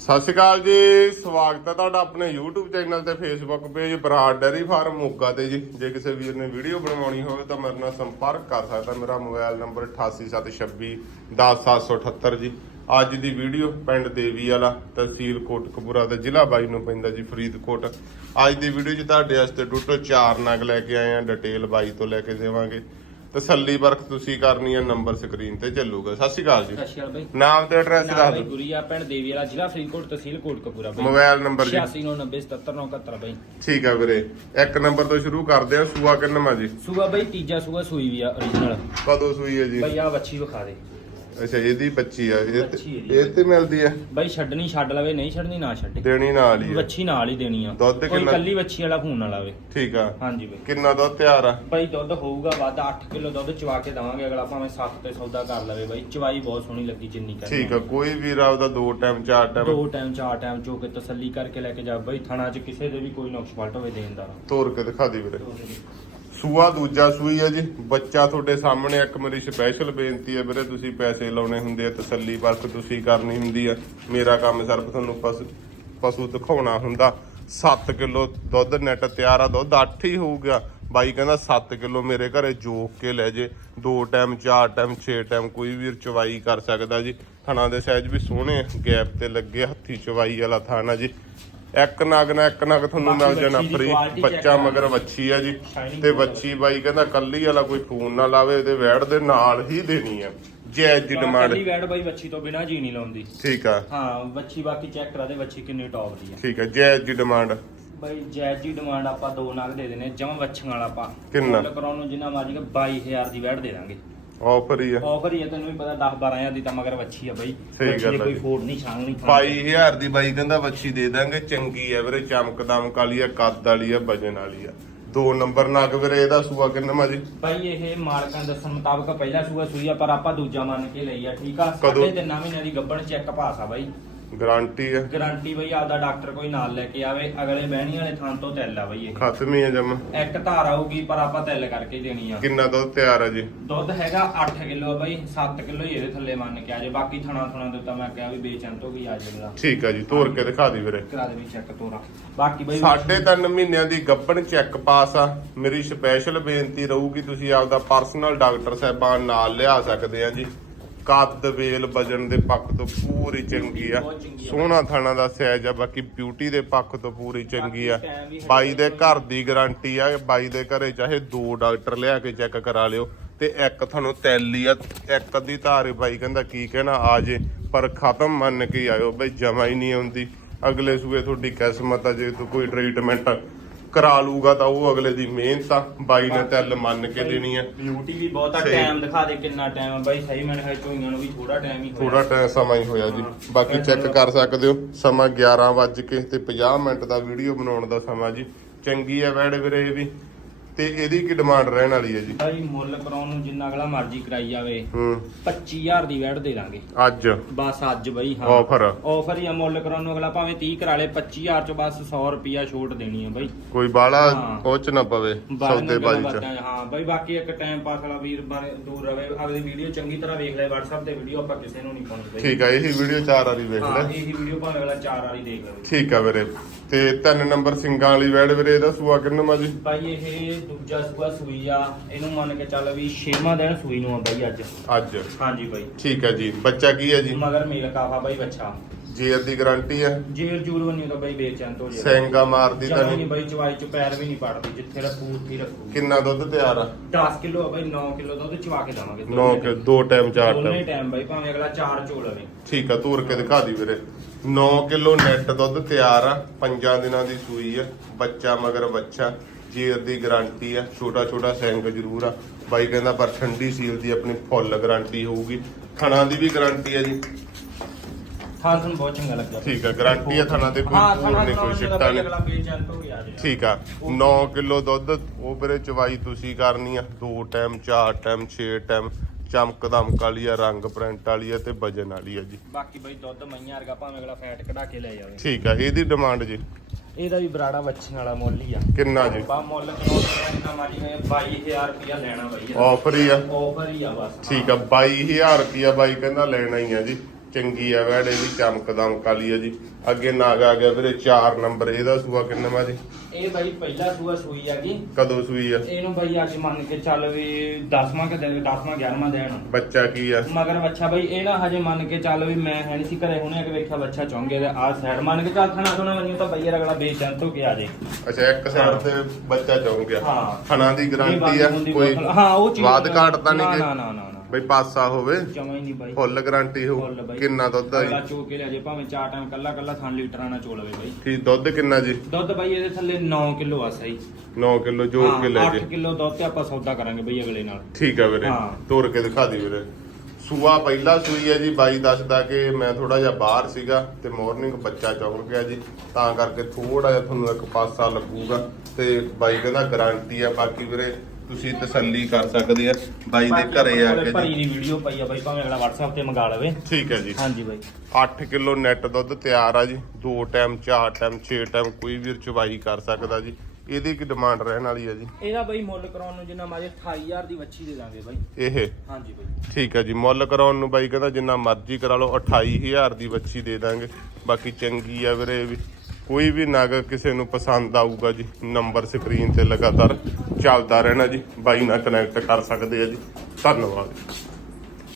ਸਤਿ ਸ਼੍ਰੀ ਅਕਾਲ ਜੀ, ਸਵਾਗਤ ਹੈ ਤੁਹਾਡਾ ਆਪਣੇ YouTube ਚੈਨਲ ਤੇ Facebook page Brar dairy farm, Moga ਤੇ ਜੀ। ਜੇ ਕਿਸੇ ਵੀਰ ਨੇ ਵੀਡੀਓ ਬਣਵਾਉਣੀ ਹੋਵੇ ਤਾਂ ਮੇਰੇ ਨਾਲ ਸੰਪਰਕ ਕਰ ਸਕਦਾ। ਮੇਰਾ ਮੋਬਾਈਲ ਨੰਬਰ 8876 10778 ਜੀ। ਅੱਜ ਦੀ ਵੀਡੀਓ ਪਿੰਡ ਦੇਵੀ ਵਾਲਾ, ਤਹਿਸੀਲ ਕੋਟਕਪੂਰਾ ਤੇ ਜ਼ਿਲ੍ਹਾ ਬਾਈ ਨੂੰ ਪੈਂਦਾ ਜੀ, ਫਰੀਦਕੋਟ। ਅੱਜ ਦੀ ਵੀਡੀਓ 'ਚ ਤੁਹਾਡੇ ਵਾਸਤੇ ਟੋਟਲ 4 ਨਗ ਲੈ ਕੇ ਆਏ ਆ ਡਿਟੇਲ ਬਾਈ ਤੋਂ ਲੈ ਕੇ ਦੇਵਾਂਗੇ। ਤਸੱਲੀ ਵਰਕ ਤੁਸੀਂ ਕਰਨੀ ਹੈ ਨੰਬਰ ਸਕਰੀਨ ਤੇ ਚੱਲੂਗਾ। ਸਤਿ ਸ਼੍ਰੀ ਅਕਾਲ ਜੀ। ਸਤਿ ਸ਼੍ਰੀ ਅਕਾਲ ਬਾਈ। ਨਾਮ ਤੇ ਐਡਰੈਸ ਦੱਸ ਬਾਈ ਦਿਓ। ਗੁਰੀਆ ਪਿੰਡ ਦੇਵੀ ਵਾਲਾ ਜ਼ਿਲ੍ਹਾ ਫਰੀਦਕੋਟ ਤਹਿਸੀਲ ਕੋਟਕਪੂਰਾ ਬਾਈ। ਮੋਬਾਈਲ ਨੰਬਰ ਜੀ। 8690777971 ਬਾਈ। ਠੀਕ ਆ ਵੀਰੇ। ਇੱਕ ਨੰਬਰ ਤੋਂ ਸ਼ੁਰੂ ਕਰਦੇ ਆ ਸੂਆ ਕਿੰਨਵਾਂ ਜੀ? ਸੂਆ ਬਾਈ ਤੀਜਾ ਸੂਆ ਸੂਈ ਵੀ ਆ origignal ਕਦੋਂ ਸੂਈ ਹੈ ਜੀ? ਬਾਈ ਆ ਵੱਛੀ ਵਿਖਾ ਦੇ। ਅੱਛਾ ਇਹਦੀ 25 ਆ ਇਹ ਬੱਚੀ ਤੇ ਜੀ। ਇਹ ਤੇ ਮਿਲਦੀ ਆ? ਬਾਈ ਛੱਡਣੀ ਛੱਡ ਲਵੇ ਨਹੀਂ ਛੱਡਣੀ ਨਾ ਛੱਡੇ। ਦੇਣੀ ਨਾਲ ਹੀ ਆ। ਵੱਛੀ ਨਾਲ ਹੀ ਦੇਣੀ ਆ। ਦੁੱਧ ਕੋਈ ਕਿੰਨਾ? ਕੱਲੀ ਵੱਛੀ ਵਾਲਾ ਫੋਨ ਨਾ ਲਾਵੇ। ਠੀਕ ਆ। ਹਾਂਜੀ ਬਾਈ। ਕਿੰਨਾ ਦੁੱਧ ਤਿਆਰ ਆ? ਬਾਈ ਦੁੱਧ ਹੋਊਗਾ ਵੱਧ 8 ਕਿਲੋ ਦੁੱਧ ਚਵਾ ਕੇ ਦਵਾਂਗੇ। ਅਗਲਾ ਭਾਵੇਂ 7 ਤੇ ਸੌਦਾ ਕਰ ਲਵੇ ਬਾਈ। ਚਵਾਈ ਬਹੁਤ ਸੋਹਣੀ ਲੱਗੀ ਜਿੰਨੀ ਕਰਨੀ ਠੀਕ ਆ ਕੋਈ ਵੀਰ ਆਪਦਾ ਦੋ ਟਾਈਮ ਚਾਰ ਟਾਈਮ ਦੋ ਟਾਈਮ ਚਾਰ ਟਾਈਮ ਚੋ ਕੇ ਤਸੱਲੀ ਕਰਕੇ ਲੈ ਕੇ ਜਾ। ਬਾਈ ਥਣਾ 'ਚ ਕਿਸੇ ਦੇ ਵੀ ਕੋਈ ਨੁਕਸ ਫਲਟ ਹੋਵੇ ਦੇਣ ਦਾ। ਤੋਰ ਕੇ ਦਿਖਾ ਦੀ ਵੀਰੇ। ਸੂਆ ਦੂਜਾ ਸੂਈ ਆ ਜੀ। ਬੱਚਾ ਤੁਹਾਡੇ ਸਾਹਮਣੇ ਇੱਕ ਮੇਰੀ ਸਪੈਸ਼ਲ ਬੇਨਤੀ ਹੈ ਵੀਰੇ, ਤੁਸੀਂ ਪੈਸੇ ਲਾਉਣੇ ਹੁੰਦੇ ਆ, ਤਸੱਲੀ ਵਰਕ ਤੁਸੀਂ ਕਰਨੀ ਹੁੰਦੀ ਆ। ਮੇਰਾ ਕੰਮ ਸਿਰਫ ਤੁਹਾਨੂੰ ਪਸ਼ੂ ਪਸ਼ੂ ਦਿਖਾਉਣਾ ਹੁੰਦਾ। 7 ਕਿਲੋ ਦੁੱਧ ਨੈਟ ਤਿਆਰ ਆ, ਦੁੱਧ 8 ਹੀ ਹੋਊਗਾ। ਬਾਈ ਕਹਿੰਦਾ 7 ਕਿਲੋ ਮੇਰੇ ਘਰੇ ਜੋਕ ਕੇ ਲੈ ਜੇ। ਦੋ ਟਾਈਮ ਚਾਰ ਟਾਈਮ ਛੇ ਟਾਈਮ ਕੋਈ ਵੀ ਚਵਾਈ ਕਰ ਸਕਦਾ ਜੀ। ਥਣਾ ਦੇ ਸਾਈਜ਼ ਵੀ ਸੋਹਣੇ ਗੈਪ ਤੇ ਲੱਗੇ, ਹੱਥੀ ਚਵਾਈ ਵਾਲਾ ਥਾਣਾ ਜੀ। ਇੱਕ ਨਗ ਨਾ ਇੱਕ ਨਗ ਤੁਹਾਨੂੰ ਮਿਲ ਜਾਣਾ ਫ੍ਰੀ ਬੱਚਾ ਮਗਰ ਵੱਛੀ ਆ ਜੀ। ਤੇ ਵੱਛੀ ਬਾਈ ਕਹਿੰਦਾ ਕੱਲੀ ਵਾਲਾ ਕੋਈ ਫੋਨ ਨਾ ਲਾਵੇ ਉਹਦੇ ਵੈੜ ਦੇ ਨਾਲ ਹੀ ਦੇਣੀ ਆ। ਜੈਜ ਦੀ ਡਿਮਾਂਡ ਕੱਲੀ ਵੈੜ ਬਾਈ ਵੱਛੀ ਤੋਂ ਬਿਨਾ ਜੀ ਨਹੀਂ ਲਾਉਂਦੀ। ਠੀਕ ਆ। ਹਾਂ ਵੱਛੀ ਬਾਕੀ ਚੈੱਕ ਕਰਾ ਦੇ ਵੱਛੀ ਕਿੰਨੀ ਟੌਪ ਦੀ ਆ। ਠੀਕ ਆ ਜੈਜ ਦੀ ਡਿਮਾਂਡ ਬਾਈ ਜੈਜ ਦੀ ਡਿਮਾਂਡ ਆਪਾਂ ਦੋ ਨਗ ਦੇ ਦੇਣੇ ਜਮਾਂ ਵੱਛੀਆਂ ਵਾਲਾ ਆਪਾਂ। ਕਿੰਨਾ? ਕਰਾਉਣ ਨੂੰ ਜਿੰਨਾ ਮਰਜ਼ੀ ਕਿ 22000 ਦੀ ਵੈੜ ਦੇ ਦਾਂਗੇ। ਆਫਰ ਹੀ ਆ ਆਫਰ ਹੀ ਆ ਤੈਨੂੰ ਵੀ ਪਤਾ 10 12000 ਦੀ ਤਾਂ ਮਗਰ ਵੱਛੀ ਆ ਬਾਈ ਸਹੀ ਵੱਛੀ ਗੱਲ ਦੀ ਆ ਕੋਈ ਜੀ। ਫੋੜ ਨਹੀਂ ਛਾਂਗ ਨਹੀਂ ਖਾਣੀ। 22000 ਦੀ ਬਾਈ ਕਹਿੰਦਾ ਵੱਛੀ ਦੇ ਦਾਂਗੇ ਚੰਗੀ ਆ ਵੀਰੇ ਚਮਕ ਦਮਕ ਵਾਲੀ ਆ ਕੱਦ ਵਾਲੀ ਆ ਵਜਨ ਵਾਲੀ ਆ ਦੋ ਨੰਬਰ ਨਗ ਵੀਰੇ ਇਹਦਾ ਸੂਆ ਕਿੰਨਾ ਜੀ ਬਾਈ ਇਹ ਮਾਲਕਾਂ ਦੱਸਣ ਮੁਤਾਬਕ ਪਹਿਲਾ ਸੂਆ ਸੂਈ ਆ ਪਰ ਆਪਾਂ ਦੂਜਾ ਮੰਨ ਕੇ ਲਈ ਆ ਠੀਕ ਆ ਕਦੋਂ? ਸਾਢੇ ਤਿੰਨਾਂ ਮਹੀਨਿਆਂ ਦੀ ਗੱਬਣ ਚੈੱਕ ਪਾਸ ਆ ਬਾਈ ਗਾਰੰਟੀ ਆ ਗਾਰੰਟੀ ਬਈ ਆਪਦਾ ਡਾਕਟਰ ਕੋਈ ਨਾਲ ਲੈ ਕੇ ਆਵੇ ਅਗਲੇ ਬਹਿਣੀ ਵਾਲੇ ਥਾਂ ਤੋਂ ਤਿੱਲ ਆ ਬਈ ਇਹ। ਖਤਮ ਹੀ ਜਮ। ਇੱਕ ਧਾਰ ਆਊਗੀ ਪਰ ਆਪਾਂ ਤਿੱਲ ਕਰਕੇ ਹੀ ਦੇਣੀ ਆ। ਕਿੰਨਾ ਦੁੱਧ ਤਿਆਰ ਆ ਜੀ? ਦੁੱਧ ਹੈਗਾ 8 ਕਿਲੋ ਬਈ 7 ਕਿਲੋ ਹੀ ਇਹਦੇ ਥੱਲੇ ਮੰਨ ਕੇ ਆ ਜੇ ਬਾਕੀ ਥਣਾ ਥਣਾ ਦੇ ਤਾਂ ਮੈਂ ਕਿਹਾ ਵੀ ਬੇਚੈਨ ਤੋਂ ਵੀ ਆ ਜਾਏਗਾ ਠੀਕ ਆ ਜੀ ਤੋਰ ਕੇ ਦਿਖਾ ਦੀ ਵੀਰੇ। ਕਰਾ ਦੇ ਵੀ ਚੈੱਕ ਤੋਰਾ। ਬਾਕੀ ਬਈ ਸਾਢੇ ਤਿੰਨ ਮਹੀਨਿਆਂ ਦੀ ਗੱਭਣ ਚੈੱਕ ਪਾਸ ਆ। ਮੇਰੀ ਸਪੈਸ਼ਲ ਬੇਨਤੀ ਰਹੂਗੀ ਤੁਸੀਂ ਆਪਦਾ ਪਰਸਨਲ ਡਾਕਟਰ ਸਾਹਿਬਾਨ ਨਾਲ ਲਿਆ ਸਕਦੇ ਆ ਜੀ। ਕੱਦ ਵੇਲ ਵਜਨ ਦੇ ਪੱਖ ਤੋਂ ਪੂਰੀ ਚੰਗੀ ਆ। ਬਹੁਤ ਚੰਗੀ ਆ। ਸੋਹਣਾ ਥਾਣਾ ਦਾ ਸਾਈਜ਼ ਆ ਬਾਕੀ ਬਿਊਟੀ ਦੇ ਪੱਖ ਤੋਂ ਪੂਰੀ ਚੰਗੀ ਆ। ਬਾਈ ਦੇ ਘਰ ਦੀ ਗਾਰੰਟੀ ਆ ਬਾਈ ਦੇ ਘਰੇ ਚਾਹੇ ਦੋ ਡਾਕਟਰ ਲਿਆ ਕੇ ਚੈੱਕ ਕਰਾ ਲਿਓ ਤੇ ਇੱਕ ਤੁਹਾਨੂੰ ਤੈਲੀ ਆ ਇੱਕ ਅੱਧੀ ਧਾਰੇ ਬਾਈ ਕਹਿੰਦਾ ਕੀ ਕਹਿਣਾ? ਆ ਜੇ ਪਰ ਖਤਮ ਮੰਨ ਕੇ ਹੀ ਆਇਓ ਬਈ ਜਮਾ ਹੀ ਨਹੀਂ ਆਉਂਦੀ। ਅਗਲੇ ਸੂਏ ਤੁਹਾਡੀ ਕਿਸਮਤ ਆ ਜੇ ਤੂੰ ਕੋਈ ਟ੍ਰੀਟਮੈਂਟ ਕਰਾ ਲੂਗਾ ਤਾਂ ਉਹ ਅਗਲੇ ਦੀ ਮਿਹਨਤ ਆ ਬਾਈ ਨੇ ਤਿਲ ਮੰਨ ਕੇ ਦੇਣੀ ਆ। ਬਿਊਟੀ ਵੀ ਬਹੁਤ ਆ ਸਹੀ। ਟਾਈਮ ਦਿਖਾ ਦੇ ਕਿੰਨਾ ਟਾਈਮ ਆ। ਬਾਈ ਸਹੀ ਮੈਨੂੰ ਹੈ ਚੋਈਆਂ ਨੂੰ ਵੀ ਥੋੜਾ ਟਾਈਮ ਹੀ ਥੋੜਾ ਟਾਈਮ ਸਮਾਂ ਹੀ ਹੋਇਆ ਜੀ। ਬਾਕੀ ਚੈੱਕ ਕਰ ਸਕਦੇ ਹੋ ਸਮਾਂ 11 ਵੱਜ ਕੇ ਤੇ 50 ਮਿੰਟ ਦਾ ਵੀਡੀਓ ਬਣਾਉਣ ਦਾ ਸਮਾਂ ਜੀ। ਚੰਗੀ ਹੈ ਵੈੜ ਵੀਰੇ ਇਹ ਵੀ ਤੇ ਇਹਦੀ ਕੀ ਡਿਮਾਂਡ ਰਹਿਣ ਵਾਲੀ ਹੈ ਜੀ? ਬਾਈ ਮੁੱਲ ਕਰਾਉਣ ਨੂੰ ਜਿੰਨਾ ਅਗਲਾ ਮਰਜ਼ੀ ਕਰਾਈ ਜਾਵੇ। ਹੂੰ। 25000 ਦੀ ਵੈਟ ਦੇ ਦਾਂਗੇ। ਅੱਜ? ਬਸ ਅੱਜ ਬਈ ਹਾਂ। Offer? ਆਫਰ ਹੀ ਆ ਮੁੱਲ ਕਰਾਉਣ ਨੂੰ। ਅਗਲਾ ਭਾਵੇਂ 30 ਕਰਾ ਲੇ 25000 ਚ ਬਸ 100 ਰੁਪਿਆ ਛੋਟ ਦੇਣੀ ਆ ਬਾਈ। ਕੋਈ ਬਾਲਾ ਹਾਂ। ਉਹ ਚ ਨਾ ਪਵੇ ਬਾਹਰ ਸੌਦੇ ਨੂੰ ਬਾਜੀ ਗੱਲਾਂ ਚ। ਹਾਂ। ਬਾਈ ਬਾਕੀ ਇੱਕ ਟਾਈਮ ਪਾਸ ਵਾਲਾ ਵੀਰ ਬਾਰੇ ਦੂਰ ਰਵੇ। ਅਗਲੀ ਵੀਡੀਓ ਚੰਗੀ ਤਰ੍ਹਾਂ ਵੇਖ ਲੈ WhatsApp ਤੇ ਵੀਡੀਓ ਆਪਾਂ ਕਿਸੇ ਨੂੰ ਨਹੀਂ ਪਾਉਂਦੇ ਬਾਈ। ਠੀਕ ਆ ਇਹੀ ਵੀਡੀਓ ਚਾਰ ਵਾਰੀ ਵੇਖ ਹਾਂ ਲੈ। ਇਹੀ ਵੀਡੀਓ ਭਾਵੇਂ ਅਗਲਾ ਚਾਰ ਵਾਲੀ ਦੇਖ ਲਵੇ। ਠੀਕ ਆ ਵੀਰੇ। ਤੇ ਤਿੰਨ ਨੰਬਰ ਸਿੰਘਾਂ ਵਾਲੀ ਵੈੜ ਵੀਰੇ ਇਹਦਾ ਸੂਆ ਕਿੰਨਾ ਜੀ? ਬਾਈ ਇਹ ਦੂਜਾ ਸੂਆ ਸੂਈ ਆ ਇਹਨੂੰ ਮੰਨ ਕੇ ਚੱਲ ਵੀ ਛੇਵਾਂ ਦਿਨ ਸੂਈ ਨੂੰ ਆ ਬਾਈ ਅੱਜ। ਅੱਜ? ਹਾਂਜੀ ਬਾਈ। ਠੀਕ ਹੈ ਜੀ। ਬੱਚਾ ਕੀ ਹੈ ਜੀ? ਮਗਰ ਮੇਲ ਕਾਫਾ ਬਾਈ ਬੱਚਾ। ਜੇਰ ਦੀ ਗਾਰੰਟੀ ਹੈ? ਜੇਰ ਜੂਰ ਬਣੀ ਤਾਂ ਬਾਈ ਬੇਚੈਨ ਤੋਂ ਜੇ ਸੈਂਗਾ ਮਾਰਦੀ ਤਾਂ ਨਹੀਂ? ਬਾਈ ਚਵਾਈ ਚ ਪੈਰ ਵੀ ਨਹੀਂ ਪੜਦੀ ਜਿੱਥੇ ਰੱਖੂ ਉੱਥੇ ਰੱਖੂ। ਕਿੰਨਾ ਦੁੱਧ ਤਿਆਰ ਆ? 10 ਕਿਲੋ ਬਾਈ 9 ਕਿਲੋ ਦੁੱਧ ਚਵਾ ਕੇ ਦਵਾਂਗੇ। 9 ਕਿ ਦੋ ਟਾਈਮ ਚਾਰ ਦੋਨੇ ਟਾਈਮ। ਟਾਈਮ ਬਾਈ ਭਾਵੇਂ ਅਗਲਾ ਚਾਰ ਝੋਲ ਲਵੇ। ਠੀਕ ਆ ਤੋਰ ਕੇ ਦਿਖਾ ਦੀ ਵੀਰੇ। 9 ਕਿਲੋ ਨੈਟ ਦੁੱਧ ਤਿਆਰ ਆ ਪੰਜਾਂ ਦਿਨਾਂ ਦੀ ਸੂਈ ਆ ਬੱਚਾ ਮਗਰ ਬੱਚਾ। ਜੇਰ ਦੀ ਗਾਰੰਟੀ ਆ ਛੋਟਾ ਛੋਟਾ ਸੈਂਗ ਜ਼ਰੂਰ ਆ। ਬਾਈ ਕਹਿੰਦਾ ਪਰ ਠੰਡੀ ਸੀਲ ਦੀ ਆਪਣੀ ਫੁੱਲ ਗਾਰੰਟੀ ਹੋਊਗੀ। ਥਣਾ ਦੀ ਵੀ ਗਾਰੰਟੀ ਆ ਜੀ। ਥਾਂ ਤੁਹਾਨੂੰ ਬਹੁਤ ਚੰਗਾ ਲੱਗਾ ਠੀਕ ਆ ਗਾਰੰਟੀ ਆ ਥਣਾ ਤੇ ਕੋਈ ਹੋਰ ਨਹੀਂ ਕੋਈ ਛਿੱਟਾ ਨਹੀਂ। ਅਗਲਾ ਠੀਕ ਆ 9 ਕਿਲੋ ਦੁੱਧ ਉਹ ਵੀਰੇ ਚਵਾਈ ਤੁਸੀਂ ਕਰਨੀ ਆ। ਦੋ ਟਾਈਮ ਚਾਰ ਟਾਈਮ 6 ਟਾਈਮ ਚਮਕ ਦਮਕ ਵਾਲੀ ਆ ਰੰਗ ਪ੍ਰਿੰਟ ਵਾਲੀ ਆ ਤੇ ਵਜਨ ਵਾਲੀ ਆ ਜੀ। ਬਾਕੀ ਬਾਈ ਦੁੱਧ ਮਈਆਂ ਵਰਗਾ ਭਾਵੇਂ ਅਗਲਾ ਫੈਟ ਕਢਾ ਕੇ ਲੈ ਜਾਵੇ। ਠੀਕ ਆ ਇਹਦੀ ਡਿਮਾਂਡ ਜੀ। ਇਹਦਾ ਵੀ ਬਰਾੜਾ ਵੱਛੀਆਂ ਵਾਲਾ ਮੁੱਲ ਹੀ ਆ। ਕਿੰਨਾ ਜੀ? ਬਾ ਮੁੱਲ ਕਰਾਉਣਾ ਇੰਨਾ ਮਾਰੀ ਮੈਂ 22000 ਰੁਪਇਆ ਲੈਣਾ ਬਾਈ। ਆਫਰ ਹੀ ਆ। ਆਫਰ ਹੀ ਆ ਬਸ ਠੀਕ ਆ 22000 ਰੁਪਿਆ ਬਾਈ ਕਹਿੰਦਾ ਲੈਣਾ ਹੀ ਆ ਜੀ। ਚੰਗੀ ਆ ਵੈੜੇ ਵੀ ਚਮਕ ਦਮਕ ਵਾਲੀ ਆ ਜੀ। ਅੱਗੇ ਨਾਗ ਆ ਗਿਆ ਵੀਰੇ 4 ਨੰਬਰ ਇਹਦਾ ਸੂਆ ਕਿੰਨਾ ਜੀ? ਇਹ ਬਾਈ ਪਹਿਲਾ ਸੂਆ ਸੂਈ ਹੈਗੀ ਕਦੋਂ ਸੂਈ ਆ? ਇਹਨੂੰ ਬਾਈ ਅੱਜ ਮੰਨ ਕੇ ਚੱਲ ਵੀ 10ਵਾਂ ਕਿ ਦਿਨ 10ਵਾਂ 11ਵਾਂ ਦਿਨ। ਬੱਚਾ ਕੀ ਆ? ਮਗਰ ਬੱਚਾ ਬਾਈ ਇਹ ਨਾ ਹਜੇ ਮੰਨ ਕੇ ਚੱਲ ਵੀ ਮੈਂ ਹੈ ਨਹੀਂ ਸੀ ਘਰੇ ਹੁਣੇ ਕਿ ਵੇਖਿਆ ਬੱਚਾ ਚੌਂਗੇ ਦੇ ਆਹ ਸਾਈਡ ਮੰਨ ਕੇ ਚੱਲ ਥਣਾ ਥਣਾ ਮੈਨੂੰ ਤਾਂ ਬਈ ਅਗਲਾ ਬੇਚੰਤ ਹੋ ਕੇ ਆ ਜੇ। ਅੱਛਾ ਇੱਕ ਸਾਈਡ ਤੇ ਬੱਚਾ ਚੌਂ ਗਿਆ। ਹਾਂ। ਥਣਾ ਦੀ ਗਾਰੰਟੀ ਆ ਕੋਈ ਹਾਂ ਉਹ ਚੀਜ਼ ਬਾਦ ਘਾਟ ਤਾਂ ਨਹੀਂ ਨਾ ਨਾ ਨਾ। ਬਈ ਪਾਸਾ ਹੋਵੇ। ਜਮਾ ਹੀ ਨਹੀਂ ਬਾਈ। ਫੁੱਲ ਗਾਰੰਟੀ ਹੋ ਬਾਈ। ਕਿੰਨਾ ਦੁੱਧ ਆ ਜੀ? ਚੋ ਕੇ ਲੈ ਜੇ ਭਾਵੇਂ ਚਾਰ ਟਾਈਮ ਕੱਲਾ ਕੱਲਾ ਥਣ ਲੀਟਰਾਂ ਨਾਲ ਚੋਲਵੇ ਬਾਈ। ਠੀਕ ਦੁੱਧ ਕਿੰਨਾ ਜੀ? ਦੁੱਧ ਬਾਈ ਇਹਦੇ ਥੱਲੇ 9 ਕਿਲੋ ਆ ਸਹੀ 9 ਕਿਲੋ ਜੋੜ ਕੇ ਲੈ 8 ਜੇ ਕਿਲੋ ਦੁੱਧ ਤੇ ਆਪਾਂ ਸੌਦਾ ਕਰਾਂਗੇ ਬਾਈ ਅਗਲੇ ਨਾਲ। ਠੀਕ ਆ ਵੀਰੇ ਹਾਂ। ਤੋੜ ਕੇ ਦਿਖਾ ਦੀ ਵੀਰੇ। ਸੂਆ ਪਹਿਲਾ ਸੂਈ ਹੈ ਜੀ ਬਾਈ ਦੱਸਦਾ ਕਿ ਮੈਂ ਥੋੜਾ ਜਿਹਾ ਬਾਹਰ ਸੀਗਾ ਤੇ ਮਾਰਨਿੰਗ ਬੱਚਾ ਚੌਂਕ ਗਿਆ ਜੀ। ਤਾਂ ਕਰਕੇ ਥੋੜਾ ਜਿਹਾ ਤੁਹਾਨੂੰ ਇੱਕ ਪਾਸਾ ਲੱਗੂਗਾ ਤੇ ਬਾਈ ਕਹਿੰਦਾ ਗਾਰੰਟੀ ਆ। ਬਾਕੀ ਵੀਰੇ ਤੁਸੀਂ ਤਸੱਲੀ ਕਰ ਸਕਦੇ ਆ ਬਾਈ ਦੇ ਘਰੇ ਆ ਕੇ ਜੀ ਦੀ ਵੀਡੀਓ ਪਈ ਆ ਬਾਈ ਭਾਵੇਂ ਅਗਲਾ WhatsApp ਤੇ ਮੰਗਾ ਲਵੇ। ਠੀਕ ਹੈ ਜੀ। ਹਾਂਜੀ ਬਾਈ। 8 ਕਿਲੋ ਨੈਟ ਦੁੱਧ ਤਿਆਰ ਆ ਜੀ। ਦੋ ਟਾਈਮ ਚਾਰ ਟਾਈਮ 6 ਟਾਈਮ ਕੋਈ ਵੀ ਚਵਾਈ ਕਰ ਸਕਦਾ ਜੀ। ਇਹਦੀ ਕੀ ਡਿਮਾਂਡ ਰਹਿਣ ਵਾਲੀ ਆ ਜੀ। ਇਹਦਾ ਬਾਈ ਮੁੱਲ ਕਰਾਉਣ ਨੂੰ ਜਿੰਨਾ ਮਾਜੇ 28000 ਦੀ ਵੱਛੀ ਦੇ ਦਾਂਗੇ ਬਾਈ। ਇਹ? ਹਾਂਜੀ ਬਾਈ। ਠੀਕ ਹੈ ਜੀ। ਮੁੱਲ ਕਰਾਉਣ ਨੂੰ ਬਾਈ ਕਹਿੰਦਾ ਜਿੰਨਾ ਮਰਜ਼ੀ ਕਰਾ ਲਓ 28000 ਦੀ ਬੱਚੀ ਦੇ ਦਾਂਗੇ। ਬਾਕੀ ਚੰਗੀ ਆ ਵੀਰੇ ਵੀ। ਕੋਈ ਵੀ ਨਗ ਕਿਸੇ ਨੂੰ ਪਸੰਦ ਆਊਗਾ ਜੀ ਨੰਬਰ ਸਕਰੀਨ ਤੇ ਲਗਾਤਾਰ ਚੱਲਦਾ ਰਹਿਣਾ ਜੀ, ਬਾਈ ਨਾਲ ਕਨੈਕਟ ਕਰ ਸਕਦੇ ਆ ਜੀ। ਧੰਨਵਾਦ।